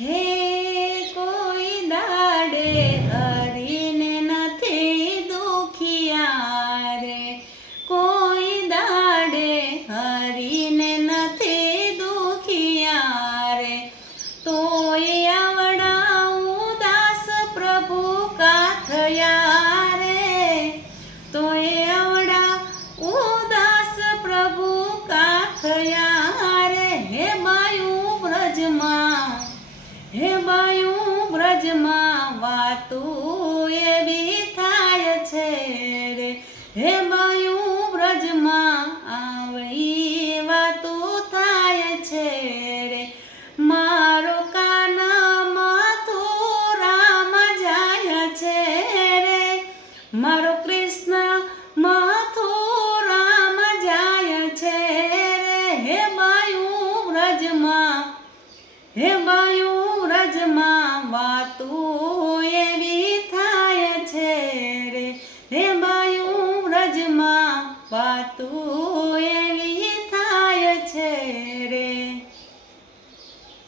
હે કોઈ દાડે હરીને નથી દુખિયા રે, કોઈ દાડે હરીને નથી દુખિયા રે, તોય આવડા ઉદાસ પ્રભુ કા થયા રે, તોય આવડા ઉદાસ પ્રભુ કા થયા રે. હે બાયું બ્રજમાં, હે બાયું બ્રજમાં વાતું એવી થાય છે રે, હે બાયું બ્રજમાં આવી વાતું થાય છે રે. મારો કાના મથુરામાં જાય છે રે, મારો કૃષ્ણ મથુરામાં જાય છે રે. હે બાયું બ્રજમાં, હે બાયું બ્રજમાં વાતું એવી થાય છે રે, હે બાયું બ્રજમાં વાતું